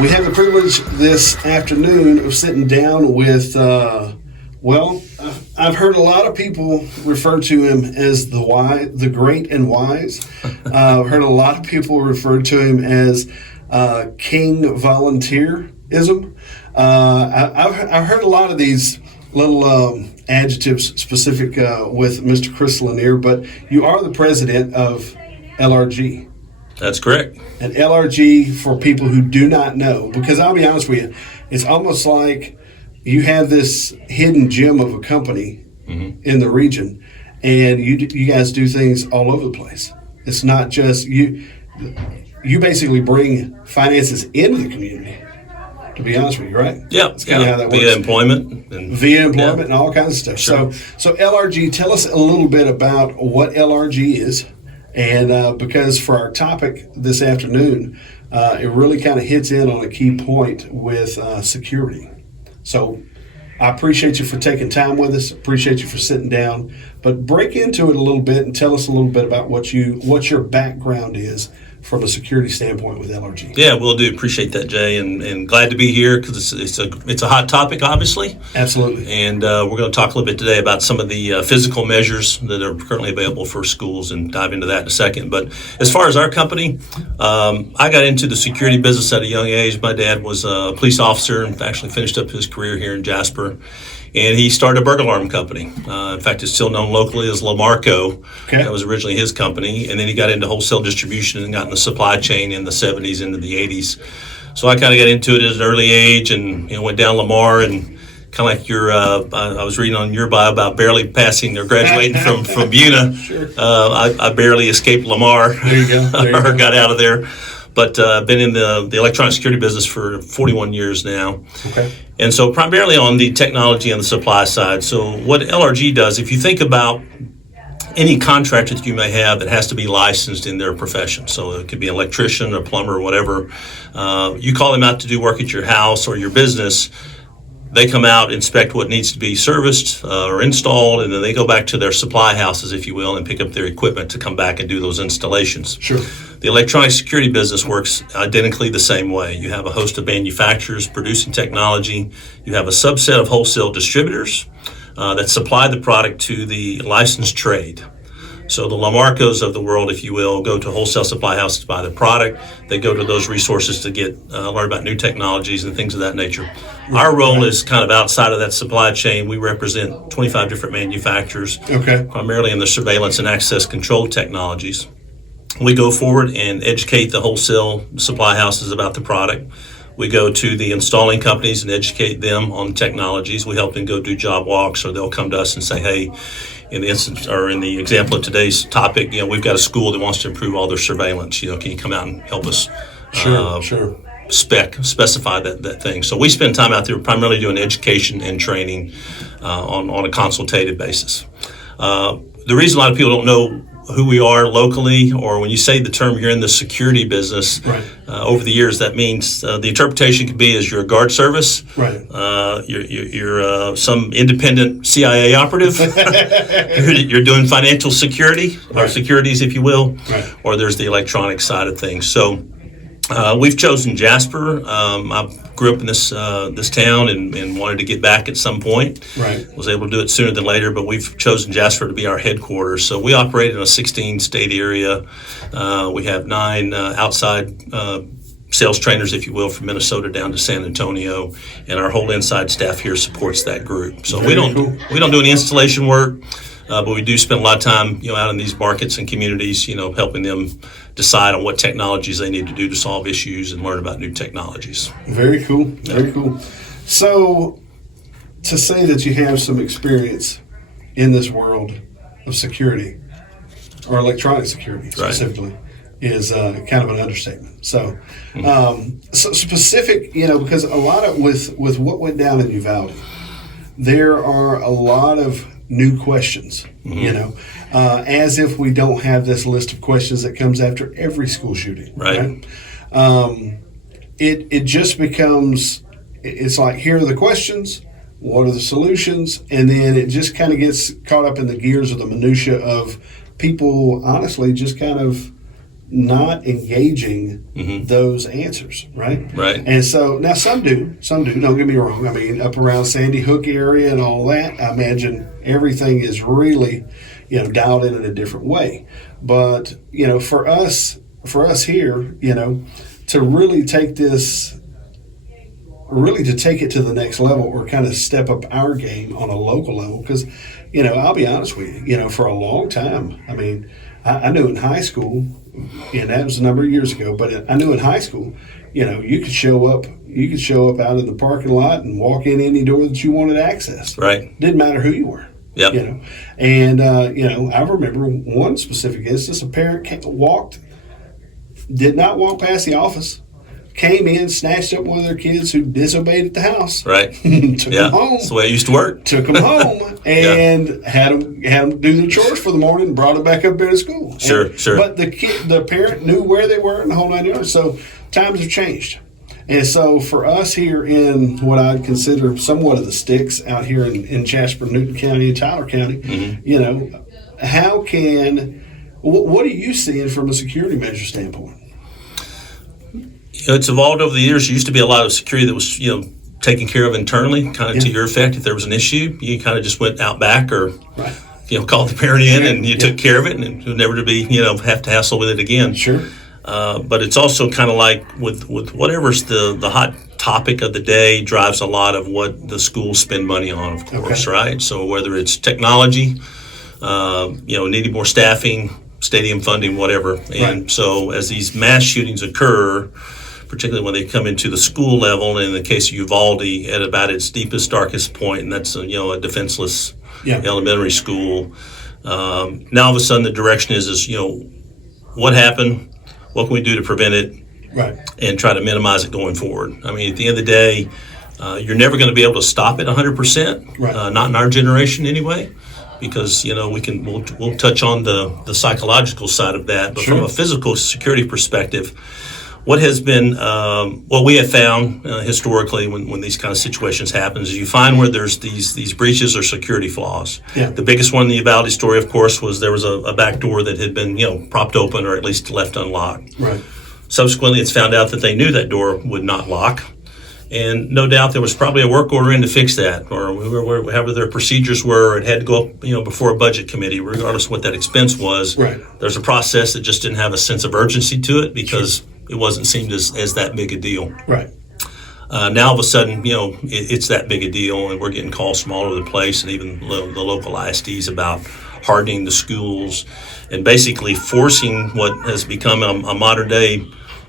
We have the privilege this afternoon of sitting down with, I've heard a lot of people refer to him as the great and wise. I've heard a lot of people refer to him as King Volunteerism. I've heard a lot of these little adjectives specific with Mr. Chris Lanier, but you are the president of LRG. That's correct. And LRG, for people who do not know, because I'll be honest with you, it's almost like you have this hidden gem of a company in the region, and you guys do things all over the place. It's not just you. You basically bring finances into the community, to be honest with you, right? Yeah. That's kind of how that works. Via employment. And all kinds of stuff. Sure. So LRG, tell us a little bit about what LRG is. And because for our topic this afternoon, it really kind of hits in on a key point with security. So I appreciate you for taking time with us. Appreciate you for sitting down. But break into it a little bit and tell us a little bit about what your background is from a security standpoint with LRG. Yeah, will do. Appreciate that, Jay, and glad to be here because it's a hot topic, obviously. Absolutely. And we're going to talk a little bit today about some of the physical measures that are currently available for schools and dive into that in a second. But as far as our company, I got into the security business at a young age. My dad was a police officer and actually finished up his career here in Jasper. And he started a burglar alarm company. In fact, it's still known locally as Lamarco. Okay. That was originally his company. And then he got into wholesale distribution and got in the supply chain in the 70s into the 80s. So I kind of got into it at an early age and went down Lamar and kind of like I was reading on your bio about barely passing or graduating from BUNA. Sure. I barely escaped Lamar. There you go. Or got out of there. But I've been in the electronic security business for 41 years now. Okay. And so primarily on the technology and the supply side. So what LRG does, if you think about any contractor that you may have that has to be licensed in their profession, so it could be an electrician or plumber or whatever, you call them out to do work at your house or your business. They come out, inspect what needs to be serviced or installed, and then they go back to their supply houses, if you will, and pick up their equipment to come back and do those installations. Sure. The electronic security business works identically the same way. You have a host of manufacturers producing technology. You have a subset of wholesale distributors that supply the product to the licensed trade. So the Lamarcos of the world, if you will, go to wholesale supply houses to buy the product. They go to those resources to get learn about new technologies and things of that nature. Our role is kind of outside of that supply chain. We represent 25 different manufacturers, primarily in the surveillance and access control technologies. We go forward and educate the wholesale supply houses about the product. We go to the installing companies and educate them on technologies. We help them go do job walks, or they'll come to us and say, hey, in the instance or in the example of today's topic, we've got a school that wants to improve all their surveillance. Can you come out and help us specify that thing? So we spend time out there primarily doing education and training on a consultative basis. The reason a lot of people don't know who we are locally, or when you say the term you're in the security business, over the years, that means the interpretation could be as you're a guard service, you're some independent CIA operative, you're doing financial security, or securities, if you will, or there's the electronic side of things. So we've chosen Jasper. I grew up in this town and wanted to get back at some point. Was able to do it sooner than later, but we've chosen Jasper to be our headquarters. So we operate in a 16-state area. We have 9 outside sales trainers, if you will, from Minnesota down to San Antonio, and our whole inside staff here supports that group. So we don't do any installation work. But we do spend a lot of time, out in these markets and communities, helping them decide on what technologies they need to do to solve issues and learn about new technologies. Very cool. Very cool. So, to say that you have some experience in this world of security, or electronic security specifically, is kind of an understatement. So, so specific, because a lot of with what went down in Uvalde, there are a lot of new questions, as if we don't have this list of questions that comes after every school shooting. Right? It just becomes, it's like, here are the questions, what are the solutions, and then it just kind of gets caught up in the gears of the minutia of people honestly just kind of not engaging those answers, right? Right. And so now some do, don't get me wrong. I mean, up around Sandy Hook area and all that, I imagine everything is really, dialed in a different way. But, for us here, to really take this, really to take it to the next level or kind of step up our game on a local level, because, I'll be honest with you, for a long time, I mean, I knew in high school, and that was a number of years ago, but I knew in high school, you could show up out in the parking lot and walk in any door that you wanted access. Right. Didn't matter who you were. Yep. And I remember one specific instance, a parent did not walk past the office, came in, snatched up one of their kids who disobeyed at the house. Right. Took them home. That's the way it used to work. Took them home and had them do their chores for the morning and brought them back up there to school. Sure. But the parent knew where they were and the whole 9 yards. So times have changed. And so for us here in what I'd consider somewhat of the sticks out here in Jasper, Newton County, and Tyler County, what are you seeing from a security measure standpoint? It's evolved over the years. There used to be a lot of security that was, taken care of internally, kind of to your effect. If there was an issue, you kind of just went out back or, called the parent in and you took care of it, and it was never to be, have to hassle with it again. Sure. But it's also kind of like with whatever's the hot topic of the day drives a lot of what the schools spend money on, of course, right? So whether it's technology, needing more staffing, stadium funding, whatever. And so as these mass shootings occur, particularly when they come into the school level, and in the case of Uvalde, at about its deepest, darkest point, and that's a defenseless elementary school. Now all of a sudden the direction is what happened? What can we do to prevent it? Right. And try to minimize it going forward. I mean, at the end of the day, you're never going to be able to stop it 100%. Right. Not in our generation anyway, because we'll touch on the psychological side of that. But from a physical security perspective, what has been what we have found historically when these kind of situations happen is you find where there's these breaches or security flaws. Yeah. The biggest one in the Uvalde story, of course, was there was a back door that had been propped open or at least left unlocked. Right. Subsequently, it's found out that they knew that door would not lock. And no doubt there was probably a work order in to fix that, or however their procedures were. It had to go up, before a budget committee, regardless of what that expense was. Right. There's a process that just didn't have a sense of urgency to it because it wasn't seen as that big a deal. Right. Now all of a sudden, it's that big a deal, and we're getting calls from all over the place, and even the local ISDs about hardening the schools and basically forcing what has become a modern day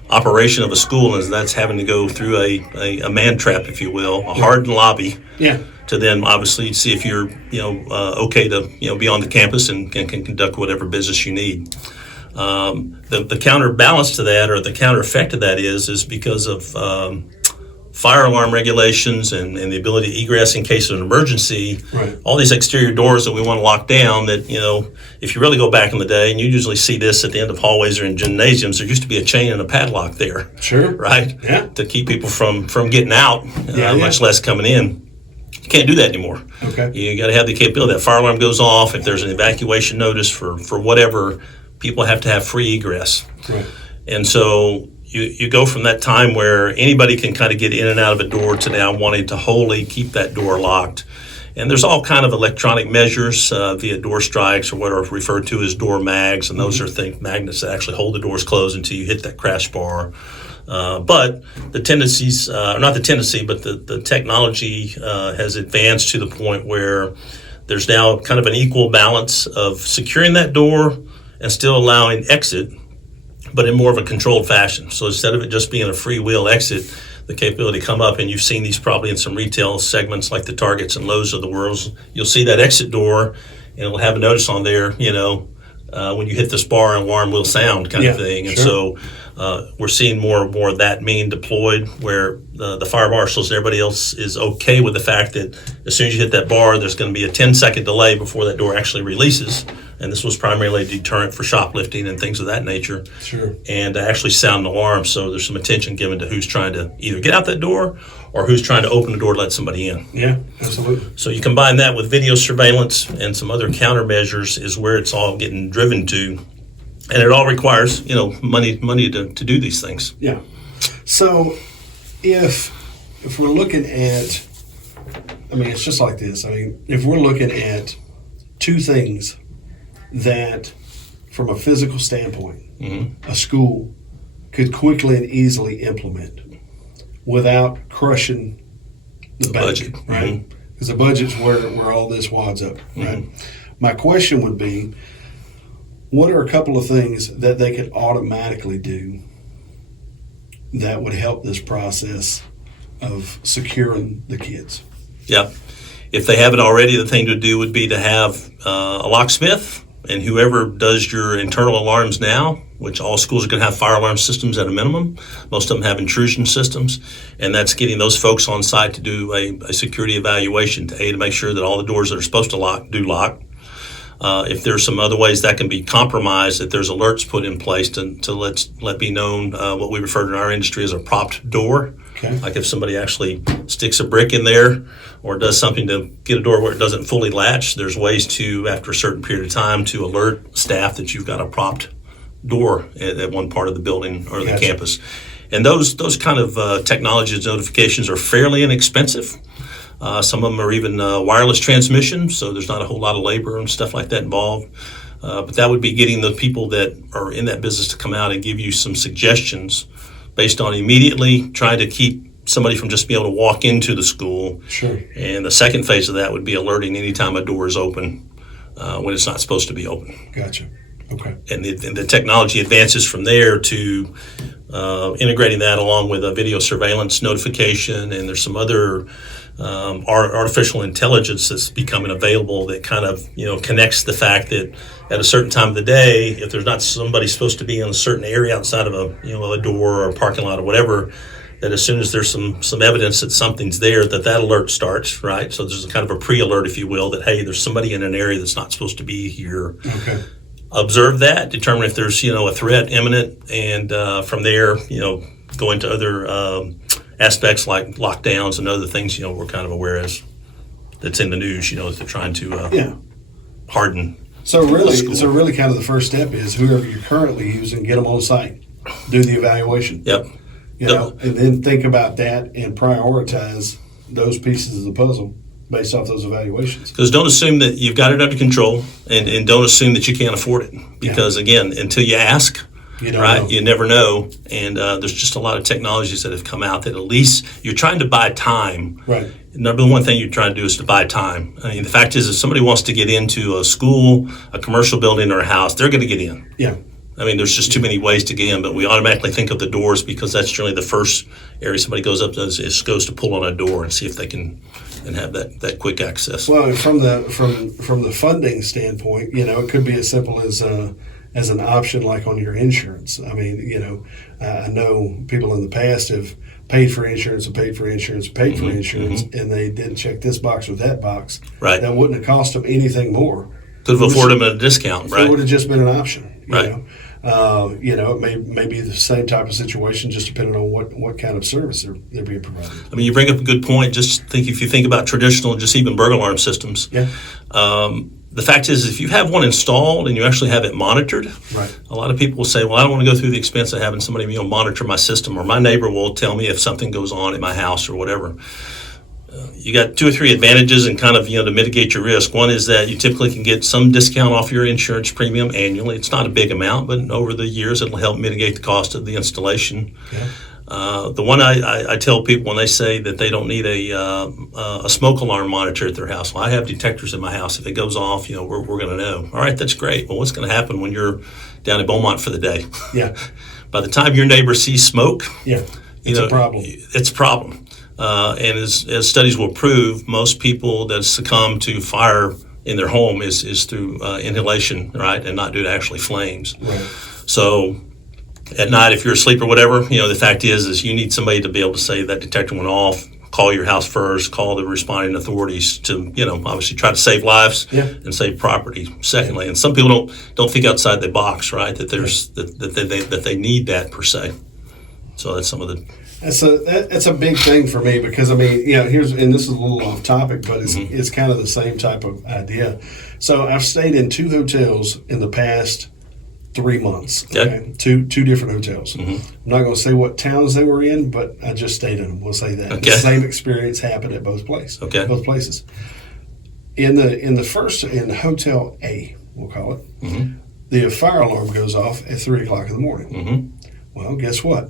operation of a school, and that's having to go through a man trap, if you will, a hardened lobby. Yeah. To then obviously see if you're okay to be on the campus and can conduct whatever business you need. The counterbalance to that, or the counter effect of that, is because of fire alarm regulations and the ability to egress in case of an emergency. Right. All these exterior doors that we want to lock down, that if you really go back in the day, and you usually see this at the end of hallways or in gymnasiums, there used to be a chain and a padlock there. Sure. Right. Yeah. To keep people from getting out, much less coming in. You can't do that anymore. Okay. You got to have the capability. That fire alarm goes off. If there's an evacuation notice for whatever, people have to have free egress. Right. And so you go from that time where anybody can kind of get in and out of a door to now wanting to wholly keep that door locked. And there's all kind of electronic measures via door strikes, or what are referred to as door mags, and those are magnets that actually hold the doors closed until you hit that crash bar. But the tendencies, not the tendency, but the technology has advanced to the point where there's now kind of an equal balance of securing that door and still allowing exit, but in more of a controlled fashion. So instead of it just being a free wheel exit, the capability to come up, and you've seen these probably in some retail segments like the Targets and Lowe's of the world, you'll see that exit door, and it'll have a notice on there, when you hit this bar, an alarm will sound kind of thing. And so we're seeing more and more of that being deployed, where the fire marshals and everybody else is okay with the fact that as soon as you hit that bar, there's going to be a 10-second delay before that door actually releases. And this was primarily a deterrent for shoplifting and things of that nature. Sure. And actually sound an alarm, so there's some attention given to who's trying to either get out that door or who's trying to open the door to let somebody in. Yeah, absolutely. So you combine that with video surveillance and some other countermeasures is where it's all getting driven to. And it all requires, money to do these things. Yeah. So if we're looking at, it's just like this. If we're looking at two things that, from a physical standpoint, a school could quickly and easily implement without crushing the budget, right? Because the budget's where all this wads up, right? My question would be, what are a couple of things that they could automatically do that would help this process of securing the kids? Yeah. If they haven't already, the thing to do would be to have a locksmith, and whoever does your internal alarms now, which all schools are going to have fire alarm systems at a minimum. Most of them have intrusion systems, and that's getting those folks on site to do a security evaluation to make sure that all the doors that are supposed to lock do lock. If there's some other ways that can be compromised, that there's alerts put in place to let be known what we refer to in our industry as a propped door. Okay. Like if somebody actually sticks a brick in there or does something to get a door where it doesn't fully latch, there's ways to, after a certain period of time, to alert staff that you've got a propped door at one part of the building or the campus. And those kind of technologies, notifications are fairly inexpensive. Some of them are even wireless transmission, so there's not a whole lot of labor and stuff like that involved. But that would be getting the people that are in that business to come out and give you some suggestions based on immediately trying to keep somebody from just being able to walk into the school. Sure. And the second phase of that would be alerting anytime a door is open when it's not supposed to be open. Gotcha. Okay. And the technology advances from there to integrating that along with a video surveillance notification, and there's some other artificial intelligence that's becoming available that kind of connects the fact that at a certain time of the day, if there's not somebody supposed to be in a certain area outside of a door or a parking lot or whatever, that as soon as there's some evidence that something's there, that alert starts, right? So there's a kind of a pre-alert, if you will, that hey, there's somebody in an area that's not supposed to be here. Okay. Observe that, determine if there's a threat imminent, and from there go into other aspects like lockdowns and other things we're kind of aware as that's in the news that they're trying to harden. So really kind of the first step is whoever you're currently using, get them on site, do the evaluation. Yep. And then think about that and prioritize those pieces of the puzzle based off those evaluations. Because don't assume that you've got it under control, and don't assume that you can't afford it. Because again, until you ask, you never know. And there's just a lot of technologies that have come out that at least you're trying to buy time. Right. Number one thing you're trying to do is to buy time. The fact is, if somebody wants to get into a school, a commercial building, or a house, they're going to get in. Yeah. There's just too many ways to get in, but we automatically think of the doors because that's generally the first area somebody goes up to is goes to pull on a door and see if they can and have that quick access. Well, from the funding standpoint, it could be as simple as an option like on your insurance. I know people in the past have paid for insurance and paid for insurance and paid for insurance, and they didn't check this box or that box. Right. That wouldn't have cost them anything more. Could have afforded them a discount, right? It would have just been an option. Right. It may be the same type of situation, just depending on what kind of service they're being provided. You bring up a good point. If you think about traditional, just even burglar alarm systems. Yeah. The fact is, if you have one installed and you actually have it monitored, right. A lot of people will say, well, I don't want to go through the expense of having somebody monitor my system, or my neighbor will tell me if something goes on at my house or whatever. You got 2 or 3 advantages and kind of, to mitigate your risk. One is that you typically can get some discount off your insurance premium annually. It's not a big amount, but over the years, it'll help mitigate the cost of the installation. Yeah. The one I tell people when they say that they don't need a smoke alarm monitor at their house. Well, I have detectors in my house. If it goes off, we're going to know. All right, that's great. Well, what's going to happen when you're down in Beaumont for the day? Yeah. By the time your neighbor sees smoke, it's a problem. It's a problem. And as studies will prove, most people that succumb to fire in their home is through inhalation, right, and not due to actually flames. Right. So at night, if you're asleep or whatever, the fact is you need somebody to be able to say that detector went off, call your house first, call the responding authorities to, obviously try to save lives and save property. Secondly, and some people don't think outside the box, right, that there's that they need that per se. So that's some of the. That's a big thing for me because here's, and this is a little off topic, but it's kind of the same type of idea. So I've stayed in 2 hotels in the past 3 months. Okay. Two different hotels. Mm-hmm. I'm not going to say what towns they were in, but I just stayed in them. We'll say that. Okay. The same experience happened at both places. Okay. Both places. In the Hotel A, we'll call it, Mm-hmm. the fire alarm goes off at 3 o'clock in the morning. Mm-hmm. Well, guess what?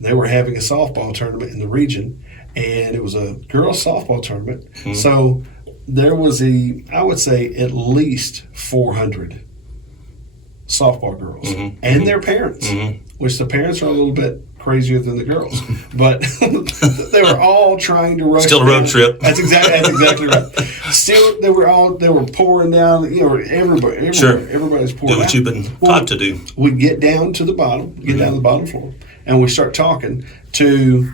They were having a softball tournament in the region, and it was a girls' softball tournament. Mm-hmm. So there was I would say at least 400 softball girls Mm-hmm. and their parents, Mm-hmm. which the parents are a little bit crazier than the girls, but they were all trying to rush. Still a road down. trip. That's exactly right. Still, they were pouring down. Everybody's Sure. everybody's pouring. Do what out. you've been taught to do. We get down to the bottom, down to the bottom floor, and we start talking to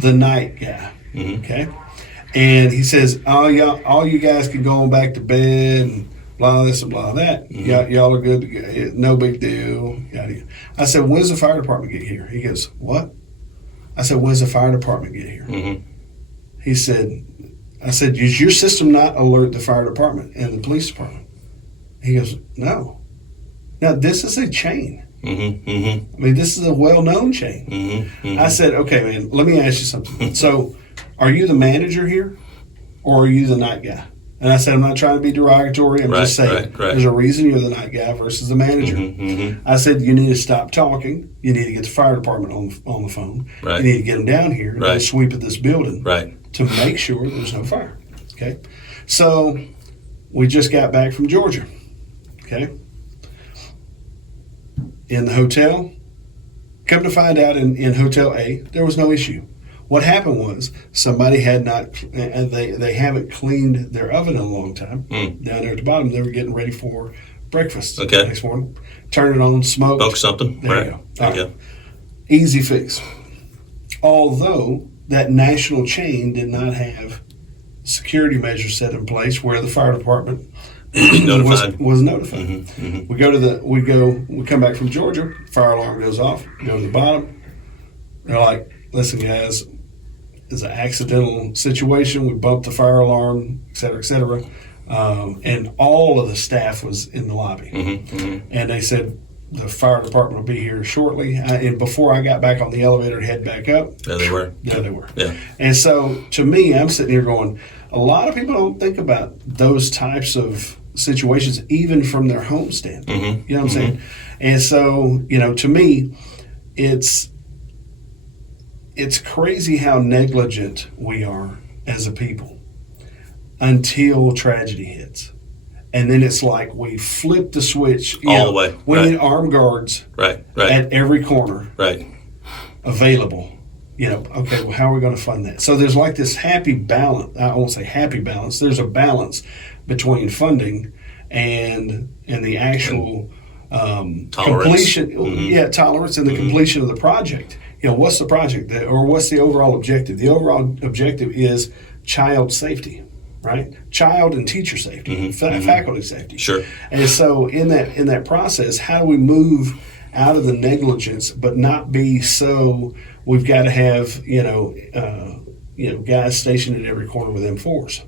the night guy. Mm-hmm. Okay, and he says, "Oh, all you guys can go on back to bed and blah this and blah that. Mm-hmm. Y'all are good to go. No big deal." I said, "When's the fire department get here?" He goes, "What?" I said, "When's the fire department get here?" Mm-hmm. He said, "I said, does your system not alert the fire department and the police department?" He goes, "No." Now this is a chain. Mm-hmm. Mm-hmm. I mean, this is a well-known chain. Mm-hmm. Mm-hmm. I said, "Okay, man, let me ask you something. So, are you the manager here, or are you the night guy?" And I said, "I'm not trying to be derogatory. I'm just saying right. there's a reason you're the night guy versus the manager." Mm-hmm. Mm-hmm. I said, "You need to stop talking. You need to get the fire department on the phone. Right. You need to get them down here and do a Right. sweep of this building Right. to make sure there's no fire." Okay, so we just got back from Georgia. Okay, in the hotel. Come to find out, in Hotel A, there was no issue. What happened was somebody had not, and they haven't cleaned their oven in a long time. Mm. Down there at the bottom, they were getting ready for breakfast Okay. next morning. Turn it on, smoke. Spoke something. There right. you go. There All you right. Easy fix. Although that national chain did not have security measures set in place where the fire department Notified. was notified. Mm-hmm. Mm-hmm. We come back from Georgia, fire alarm goes off, go to the bottom. They're like, "Listen, guys, it's an accidental situation. We bumped the fire alarm, et cetera, et cetera." And all of the staff was in the lobby. Mm-hmm. Mm-hmm. And they said, "The fire department will be here shortly." And before I got back on the elevator to head back up, There they were. there they were. Yeah. And so to me, I'm sitting here going, a lot of people don't think about those types of situations, even from their home standpoint. Mm-hmm. You know what I'm saying? And so, to me, it's crazy how negligent we are as a people until tragedy hits. And then it's like we flip the switch. All the way. We Right. need armed guards Right. Right. at every corner Right. available. Okay, well, how are we going to fund that? So there's like this happy balance. I won't say happy balance. There's a balance between funding and the actual Tolerance. completion. Mm-hmm. Yeah, tolerance and the completion of the project. What's the project or what's the overall objective? The overall objective is child safety, right? Child and teacher safety, Mm-hmm. faculty safety. Sure. And so in that process, how do we move out of the negligence, but not be so? We've got to have guys stationed at every corner with M4s.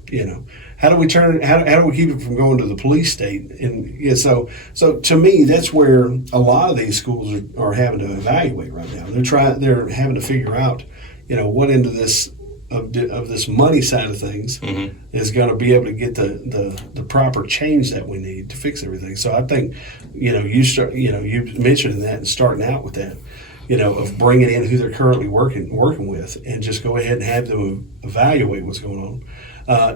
How do we turn? How do we keep it from going to the police state? And so to me, that's where a lot of these schools are having to evaluate right now. They're having to figure out, what into this of this money side of things is going to be able to get the proper change that we need to fix everything. So I think, you mentioned that and starting out with that, of bringing in who they're currently working with, and just go ahead and have them evaluate what's going on.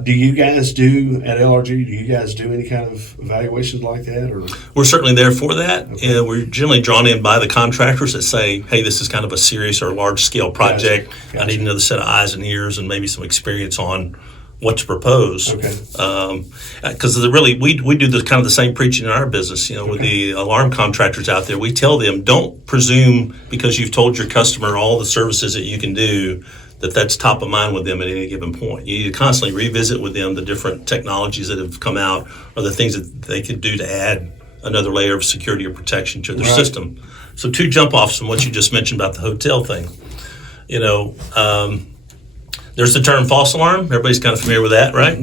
Do you guys do at LRG? Do you guys do any kind of evaluations like that, or? We're certainly there for that. Okay. We're generally drawn in by the contractors that say, "Hey, this is kind of a serious or large scale project. Gotcha. I need another set of eyes and ears, and maybe some experience on what to propose." Okay. Because we do the kind of the same preaching in our business. With the alarm contractors out there, we tell them, don't presume because you've told your customer all the services that you can do that's top of mind with them at any given point. You need to constantly revisit with them the different technologies that have come out or the things that they can do to add another layer of security or protection to their Right. system. So 2 jump offs from what you just mentioned about the hotel thing. There's the term false alarm. Everybody's kind of familiar with that, right?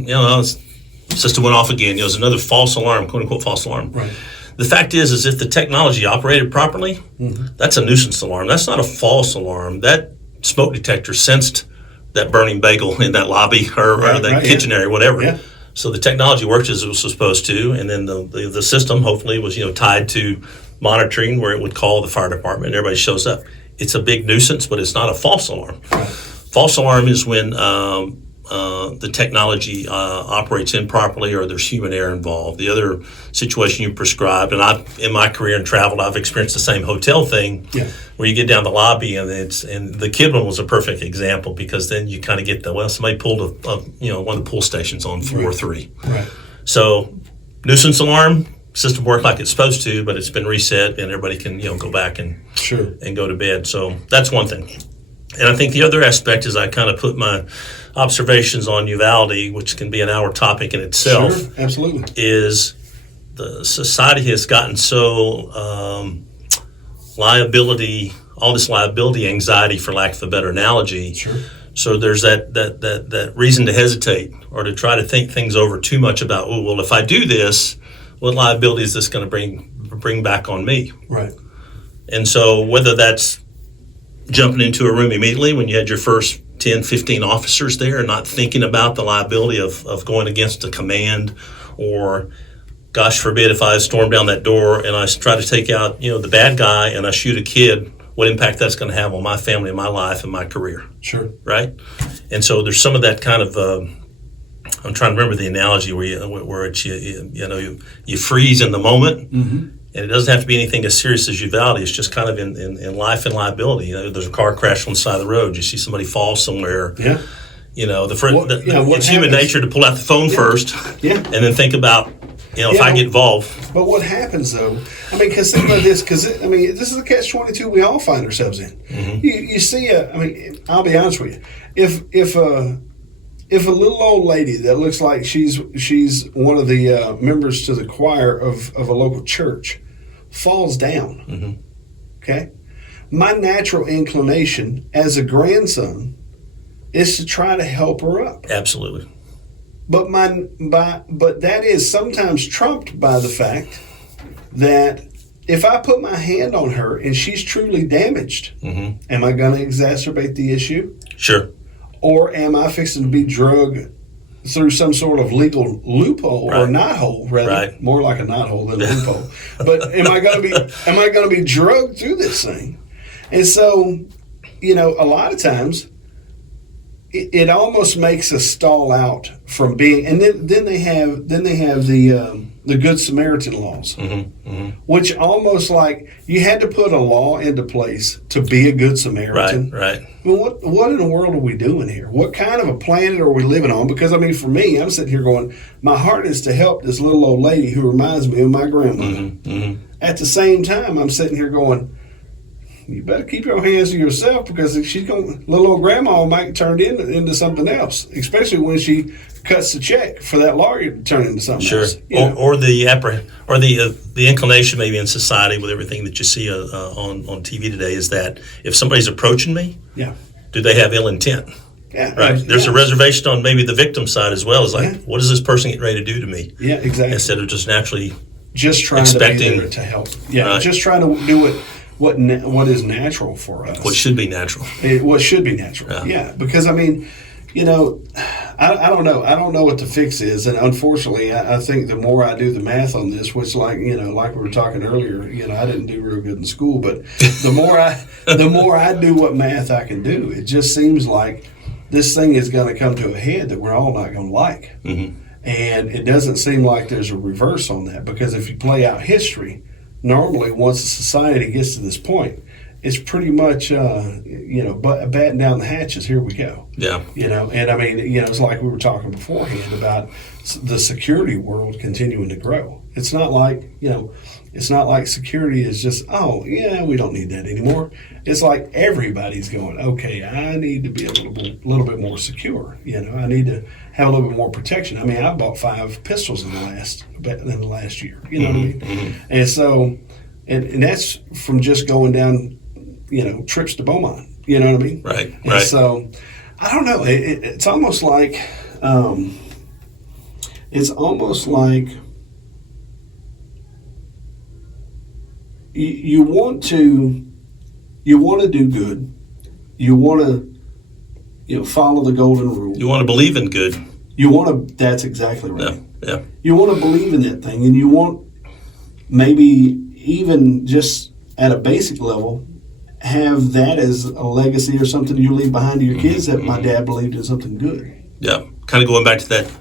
System went off again. It was another false alarm, quote unquote false alarm. Right. The fact is if the technology operated properly, that's a nuisance alarm. That's not a false alarm. That smoke detector sensed that burning bagel in that lobby or that kitchen area, whatever. Yeah. So the technology worked as it was supposed to, and then the system hopefully was tied to monitoring where it would call the fire department and everybody shows up. It's a big nuisance, but it's not a false alarm. False alarm is when the technology operates improperly or there's human error involved. The other situation you prescribed, and in my career and traveled, I've experienced the same hotel thing where you get down the lobby and the kid one was a perfect example because then you kind of get somebody pulled one of the pull stations on floor 3. Right. So nuisance alarm system worked like it's supposed to, but it's been reset and everybody can go back and go to bed. So that's one thing. And I think the other aspect is I kind of put my observations on Uvalde, which can be an hour topic in itself. Sure, absolutely. Is the society has gotten so all this liability anxiety, for lack of a better analogy. Sure. So there's that reason to hesitate or to try to think things over too much about, if I do this, what liability is this going to bring back on me? Right. And so whether that's jumping into a room immediately when you had your first 10, 15 officers there and not thinking about the liability of going against a command, or gosh forbid if I storm down that door and I try to take out the bad guy and I shoot a kid, what impact that's going to have on my family and my life and my career. Sure. Right? And so there's some of that kind of I'm trying to remember the analogy where it's you freeze in the moment. And it doesn't have to be anything as serious as Uvalde. It's just kind of in life and liability. There's a car crash on the side of the road. You see somebody fall somewhere. Yeah. It's human nature to pull out the phone first. Yeah. And then think about, if I get involved. But what happens though? Because think about this. Because this is the catch-22 we all find ourselves in. You see, I'll be honest with you. If a little old lady that looks like she's one of the members to the choir of a local church falls down, okay, my natural inclination as a grandson is to try to help her up. Absolutely. But that is sometimes trumped by the fact that if I put my hand on her and she's truly damaged, am I going to exacerbate the issue? Sure. Or am I fixing to be drugged through some sort of legal loophole or knothole, rather, more like a knothole than a loophole? But am I going to be drugged through this thing? And so, a lot of times, it almost makes us stall out from being. And then they have the Good Samaritan laws, which almost like you had to put a law into place to be a Good Samaritan. Right. Well, what in the world are we doing here? What kind of a planet are we living on? Because, for me, I'm sitting here going, my heart is to help this little old lady who reminds me of my grandmother. At the same time, I'm sitting here going, you better keep your hands to yourself because little old grandma might turn into something else, especially when she cuts the check for that lawyer to turn into something else. Or the inclination maybe in society with everything that you see on TV today is that if somebody's approaching me, do they have ill intent? Yeah, right. There's a reservation on maybe the victim side as well. It's like, what is this person getting ready to do to me? Yeah, exactly. Instead of just naturally trying to be there to help. Yeah, just trying to do it. What is natural for us? What should be natural? What should be natural? Yeah, because I don't know. I don't know what the fix is, and unfortunately, I think the more I do the math on this, which like we were talking earlier, I didn't do real good in school, but the more I do what math I can do, it just seems like this thing is going to come to a head that we're all not going to like, and it doesn't seem like there's a reverse on that because if you play out history. Normally, once a society gets to this point, it's pretty much, batten down the hatches. Here we go. Yeah. And it's like we were talking beforehand about the security world continuing to grow. It's not like, security is just, we don't need that anymore. It's like everybody's going, okay, I need to be a little bit more secure. I need to have a little bit more protection. I bought 5 pistols in the last year. You know what I mean? And so, and that's from just going down, trips to Beaumont. You know what I mean? Right. And so, I don't know. It's almost like, you want to do good. You want to follow the golden rule. You want to believe in good. That's exactly right. Yeah. You want to believe in that thing, and you want maybe even just at a basic level have that as a legacy or something you leave behind to your kids, that my dad believed in something good. Yeah, kind of going back to that,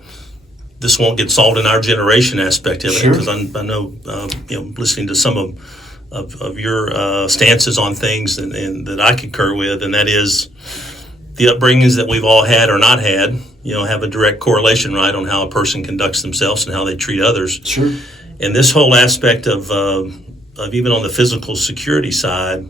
this won't get solved in our generation aspect of it, Sure. because I know, listening to some of your stances on things and that I concur with, and that is the upbringings that we've all had or not had, have a direct correlation, right, on how a person conducts themselves and how they treat others. Sure. And this whole aspect of even on the physical security side,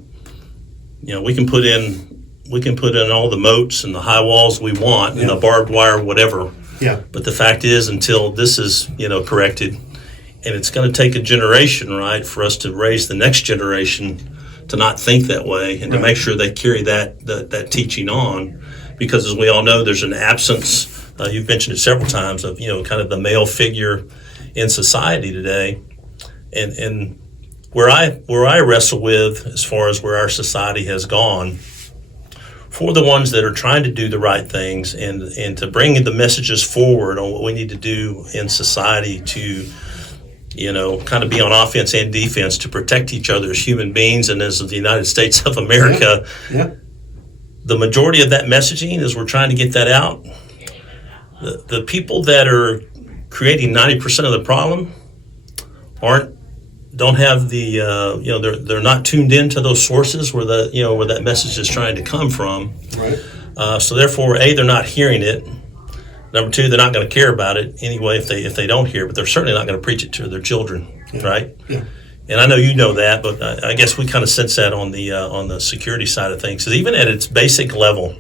we can put in all the moats and the high walls we want and the barbed wire, whatever. Yeah. But the fact is, until this is corrected, and it's going to take a generation, right, for us to raise the next generation to not think that way and to make sure they carry that teaching on, because as we all know, there's an absence. You've mentioned it several times of kind of the male figure in society today, and where I wrestle with as far as where our society has gone, for the ones that are trying to do the right things and to bring the messages forward on what we need to do in society to kind of be on offense and defense to protect each other as human beings and as the United States of America. Yeah. The majority of that messaging, as we're trying to get that out, the people that are creating 90% of the problem don't have the they're not tuned into those sources where where that message is trying to come from. Right. So therefore, they're not hearing it. Number two, they're not going to care about it anyway if they don't hear, but they're certainly not going to preach it to their children, right? Yeah. And I know you know that, but I guess we kind of sense that on the security side of things. Because even at its basic level,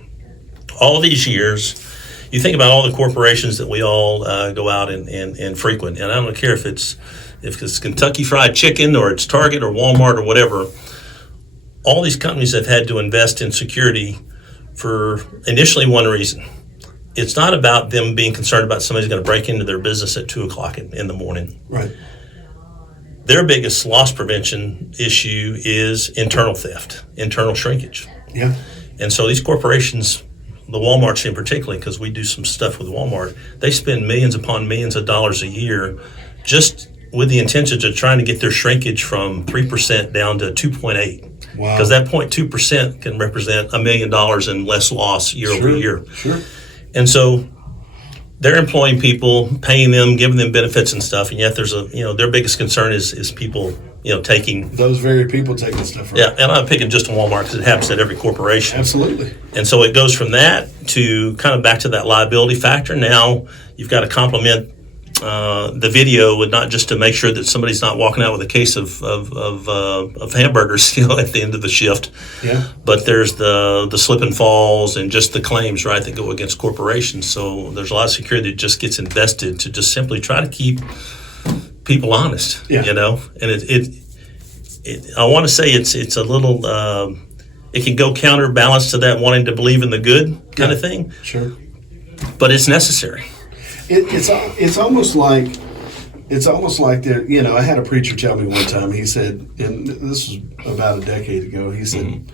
all these years, you think about all the corporations that we all go out and frequent, and I don't care if it's Kentucky Fried Chicken or it's Target or Walmart or whatever. All these companies have had to invest in security for initially one reason. It's not about them being concerned about somebody's going to break into their business at 2 o'clock in the morning. Right. Their biggest loss prevention issue is internal theft, internal shrinkage. Yeah. And so these corporations, the Walmarts in particular, because we do some stuff with Walmart, they spend millions upon millions of dollars a year just with the intentions of trying to get their shrinkage from 3% down to 2.8. Wow. Because that 0.2% can represent $1 million in less loss year over year. Sure. And so they're employing people, paying them, giving them benefits and stuff, and yet there's their biggest concern is people taking those very people taking stuff from. Yeah, and I'm picking just on Walmart because it happens at every corporation. Absolutely. And so it goes from that to kind of back to that liability factor. Now you've got to complement the video with not just to make sure that somebody's not walking out with a case of hamburgers, at the end of the shift. Yeah. But there's the slip and falls and just the claims, right, that go against corporations. So there's a lot of security that just gets invested to just simply try to keep people honest. Yeah. And I want to say it's a little. It can go counterbalance to that wanting to believe in the good kind of thing. Sure. But it's necessary. It's almost like there. I had a preacher tell me one time. He said, and this was about a decade ago. He said,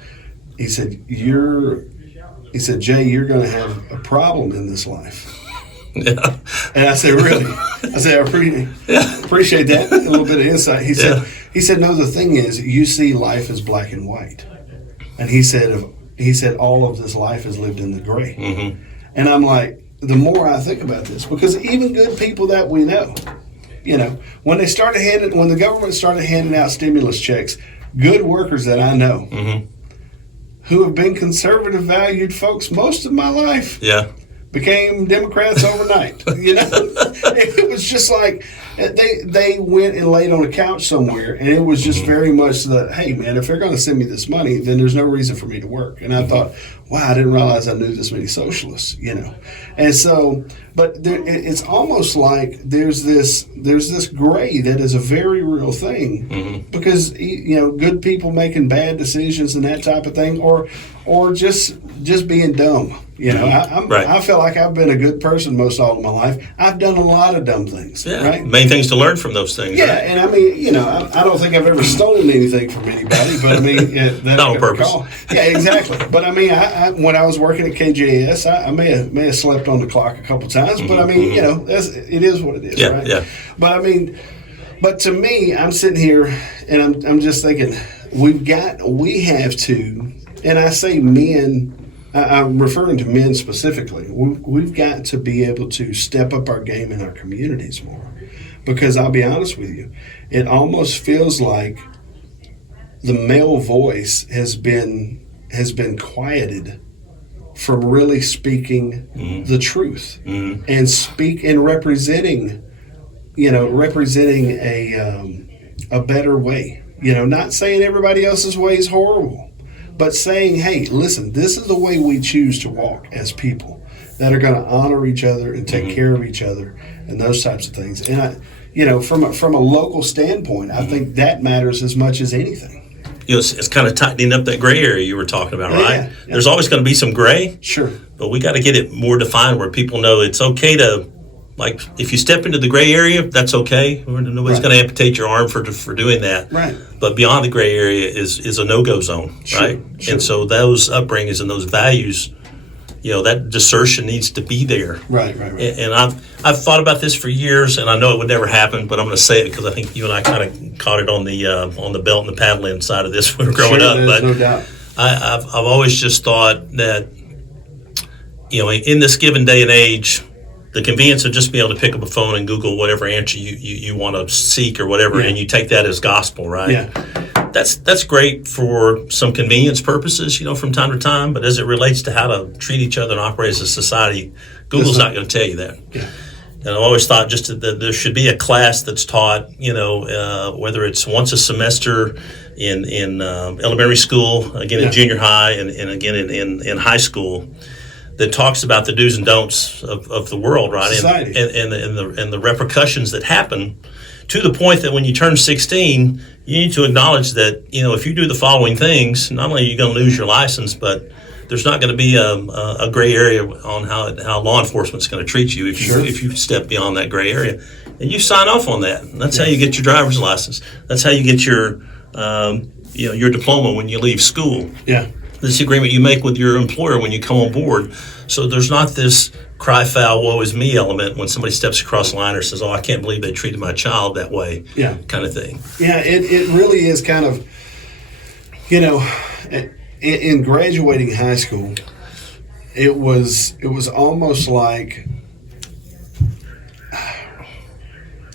Jay, you're going to have a problem in this life. Yeah. And I said, really? I said, I appreciate that, a little bit of insight. He said, no, the thing is, you see life as black and white. And he said, all of this life is lived in the gray. Mm-hmm. And I'm like, the more I think about this, because even good people that we know, when the government started handing out stimulus checks, good workers that I know, who have been conservative valued folks most of my life, became Democrats overnight. It was just like they went and laid on a couch somewhere, and it was just very much the, hey man, if they're going to send me this money, then there's no reason for me to work. And I thought, wow, I didn't realize I knew this many socialists. And so But it's almost like there's this gray that is a very real thing, because good people making bad decisions and that type of thing, or just being dumb. I feel like I've been a good person most all of my life. I've done a lot of dumb things. Yeah, right? Main things to learn from those things. Yeah, right? and I mean, I don't think I've ever stolen anything from anybody, but I mean, not on purpose. Yeah, exactly. But I mean, I when I was working at KJS, I may have slept on the clock a couple times, but I mean, it is what it is, right? Yeah. But I mean, to me, I'm sitting here and I'm just thinking, we have to, and I say men. I'm referring to men specifically. We've got to be able to step up our game in our communities more, because I'll be honest with you, it almost feels like the male voice has been quieted from really speaking the truth and representing a better way. Not saying everybody else's way is horrible, but saying, hey, listen, this is the way we choose to walk as people that are going to honor each other and take care of each other and those types of things. And from a local standpoint, I think that matters as much as anything. It's kind of tightening up that gray area you were talking about, right? Yeah. There's always going to be some gray. Sure. But we got to get it more defined where people know it's okay to, like, if you step into the gray area, that's okay. Nobody's going to amputate your arm for doing that. Right. But beyond the gray area is a no-go zone, right? Sure. And so those upbringings and those values, that discernment needs to be there. Right. And I've thought about this for years, and I know it would never happen, but I'm going to say it because I think you and I kind of caught it on the belt and the paddling side of this when we were growing up. But no doubt. I've always just thought that, in this given day and age, the convenience of just being able to pick up a phone and Google whatever answer you want to seek or whatever, and you take that as gospel, right? Yeah. That's great for some convenience purposes, from time to time. But as it relates to how to treat each other and operate as a society, Google's not going to tell you that. Yeah. And I've always thought just that there should be a class that's taught, whether it's once a semester in elementary school, again in junior high, and again in high school, that talks about the do's and don'ts of the world, right? Society. And the repercussions that happen, to the point that when you turn 16, you need to acknowledge that, if you do the following things, not only are you going to lose your license, but there's not going to be a gray area on how law enforcement's going to treat you if you step beyond that gray area. And you sign off on that. And that's how you get your driver's license. That's how you get your diploma when you leave school. Yeah. This agreement you make with your employer when you come on board. So there's not this cry foul, woe is me element when somebody steps across the line or says, oh, I can't believe they treated my child that way, kind of thing. Yeah, it really is kind of, in graduating high school, it was almost like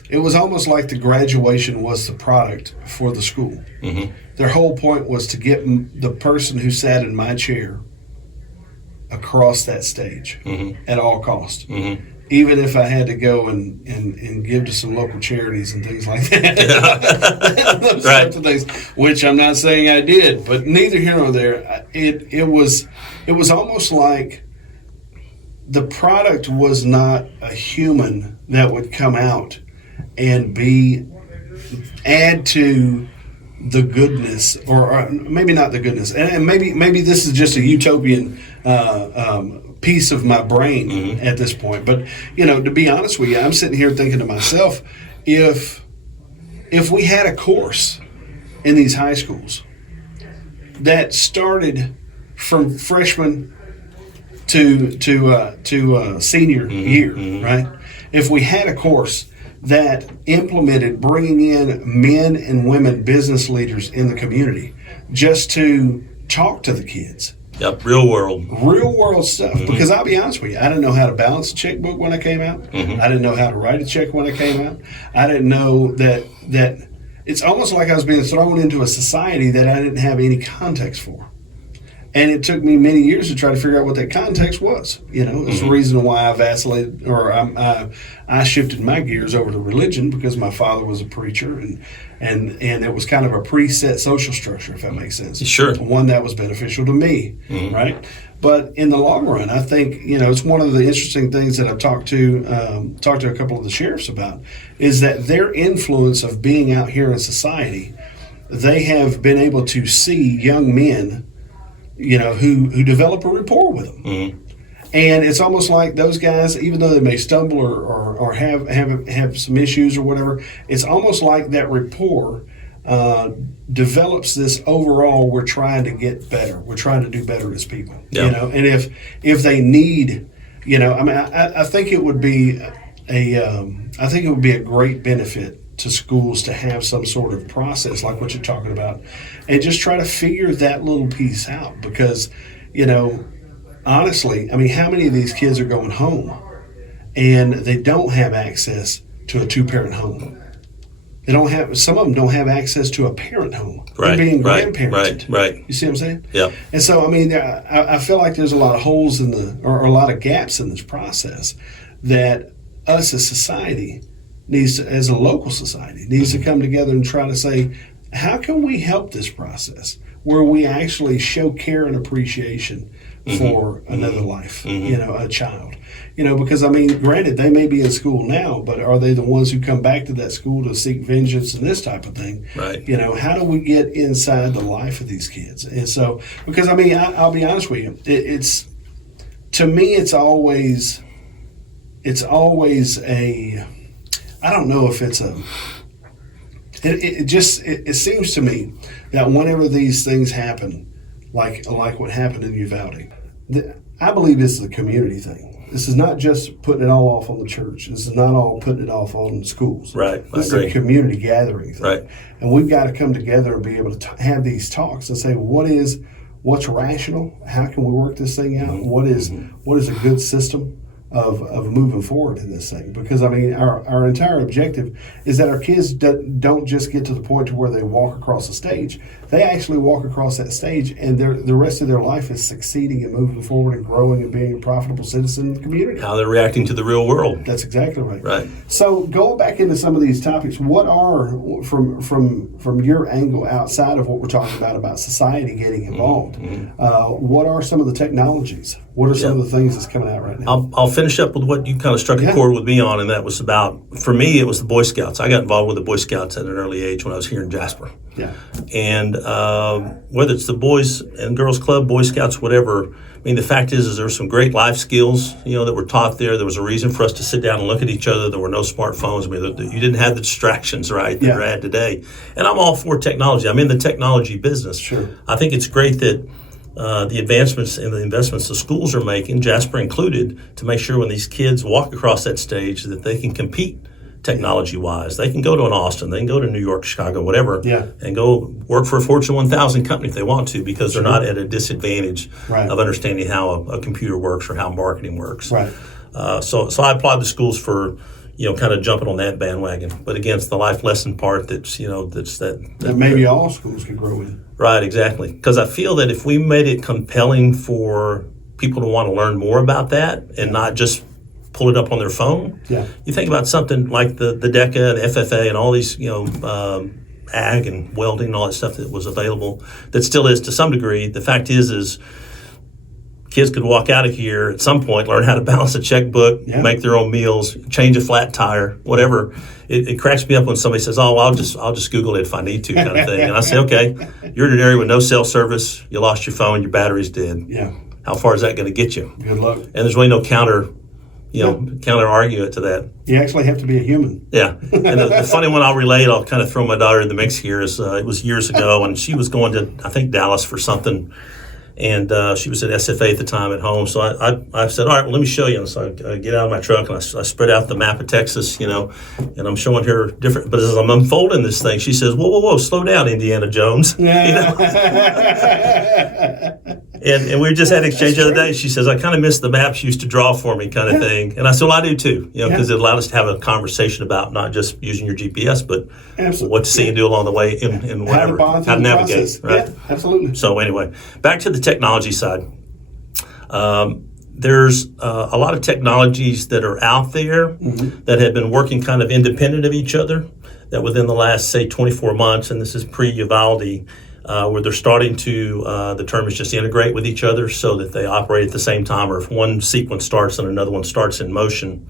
the graduation was the product for the school. Mm-hmm. Their whole point was to get the person who sat in my chair across that stage at all costs. Mm-hmm. Even if I had to go and give to some local charities and things like that. Those types of things, which I'm not saying I did, but neither here nor there. It was almost like the product was not a human that would come out and add to the goodness, or maybe not the goodness, and maybe this is just a utopian piece of my brain at this point. But to be honest with you, I'm sitting here thinking to myself, if we had a course in these high schools that started from freshman to senior year, right? If we had a course that implemented bringing in men and women business leaders in the community just to talk to the kids. Yep, real world stuff. Because I'll be honest with you, I didn't know how to balance a checkbook when I came out. I didn't know how to write a check when I came out. I didn't know that it's almost like I was being thrown into a society that I didn't have any context for. And it took me many years to try to figure out what that context was. It's the reason why I vacillated, or I shifted my gears over to religion, because my father was a preacher, and it was kind of a preset social structure, if that makes sense. Sure. One that was beneficial to me, right? But in the long run, I think it's one of the interesting things that I've talked to a couple of the sheriffs about, is that their influence of being out here in society, they have been able to see young men, who develop a rapport with them. And it's almost like those guys, even though they may stumble or have some issues or whatever, it's almost like that rapport develops this overall, we're trying to get better. We're trying to do better as people. Yeah. And if they need, I think it would be a great benefit to schools to have some sort of process like what you're talking about, and just try to figure that little piece out, because honestly, how many of these kids are going home and they don't have access to a 2-parent home? They don't have, some of them don't have access to a parent home. Right, They're being right. grandparented. Right. You see what I'm saying? Yeah. And so I feel like there's a lot of holes or a lot of gaps in this process that us as society as a local society, needs to come together and try to say, how can we help this process where we actually show care and appreciation for another life, a child, because granted, they may be in school now, but are they the ones who come back to that school to seek vengeance and this type of thing? Right. How do we get inside the life of these kids? And so, because I'll be honest with you, it's to me, it's always a, I don't know if it's it seems to me that whenever these things happen, like what happened in Uvalde, I believe this is a community thing. This is not just putting it all off on the church. This is not all putting it off on schools. Right. This is a community gathering thing. Right. And we've got to come together and be able to have these talks and say, what's rational? How can we work this thing out? What is a good system of moving forward in this thing? Because our entire objective is that our kids don't just get to the point to where they walk across the stage. They actually walk across that stage, and the rest of their life is succeeding and moving forward and growing and being a profitable citizen in the community. How they're reacting to the real world. That's exactly right. Right. So going back into some of these topics, what are, from your angle outside of what we're talking about society getting involved, what are some of the technologies? What are some of the things that's coming out right now? I'll finish up with what you kind of struck a chord with me on, and that was about, for me, it was the Boy Scouts. I got involved with the Boy Scouts at an early age when I was here in Jasper. Yeah. And whether it's the Boys and Girls Club, Boy Scouts, whatever, the fact is there were some great life skills, that were taught there. There was a reason for us to sit down and look at each other. There were no smartphones. You didn't have the distractions, right, that are at today. And I'm all for technology. I'm in the technology business. Sure. I think it's great that the advancements and the investments the schools are making, Jasper included, to make sure when these kids walk across that stage that they can compete technology-wise. They can go to an Austin, they can go to New York, Chicago, whatever, and go work for a Fortune 1000 company if they want to, because they're not at a disadvantage of understanding how a computer works or how marketing works. Right. So I applaud the schools for kind of jumping on that bandwagon. But again, it's the life lesson part that's that maybe all schools could grow in. Right, exactly. Because I feel that if we made it compelling for people to want to learn more about that and not just pull it up on their phone. Yeah. You think about something like the DECA and FFA and all these, ag and welding and all that stuff that was available, that still is to some degree. The fact is kids could walk out of here at some point, learn how to balance a checkbook, make their own meals, change a flat tire, whatever. It cracks me up when somebody says, "Oh, I'll just Google it if I need to," kind of thing. And I say, "Okay, you're in an area with no cell service. You lost your phone. Your battery's dead. Yeah. How far is that going to get you? Good luck." And there's really no counter argument to that. You actually have to be a human. Yeah. And the funny one I'll relate, I'll kind of throw my daughter in the mix here, is it was years ago, and she was going to, I think, Dallas for something, and she was at SFA at the time at home. So I said, all right, well, let me show you. And so I get out of my truck, and I spread out the map of Texas, and I'm showing her different, but as I'm unfolding this thing, she says, whoa, slow down, Indiana Jones. And we just had an exchange the other day. She says, I kind of miss the maps you used to draw for me kind of thing. And I said, well, I do too, because it allowed us to have a conversation about not just using your GPS, but what to see and do along the way and whatever. How to navigate. Right? Yeah, absolutely. So anyway, back to the technology side. There's a lot of technologies that are out there that have been working kind of independent of each other, that within the last, say, 24 months, and this is pre-Uvalde, where they're starting to, the term is just integrate with each other so that they operate at the same time, or if one sequence starts and another one starts in motion.